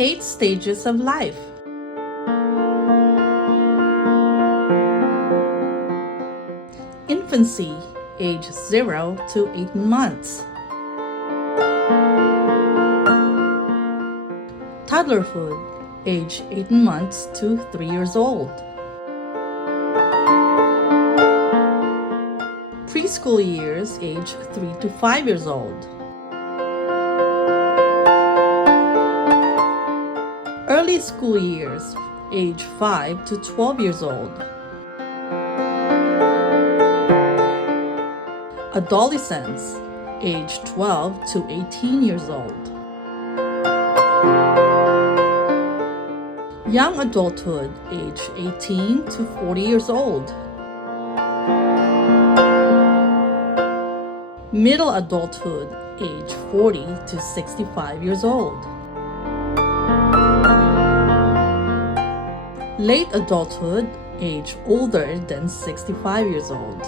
8 stages of life. Infancy, age 0 to 18 months. Toddlerhood, age 18 months to 3 years old. Preschool years, age 3 to 5 years old. Early school years, age 5 to 12 years old. Adolescence, age 12 to 18 years old. Young adulthood, age 18 to 40 years old. Middle adulthood, age 40 to 65 years old. Late adulthood, age older than 65 years old.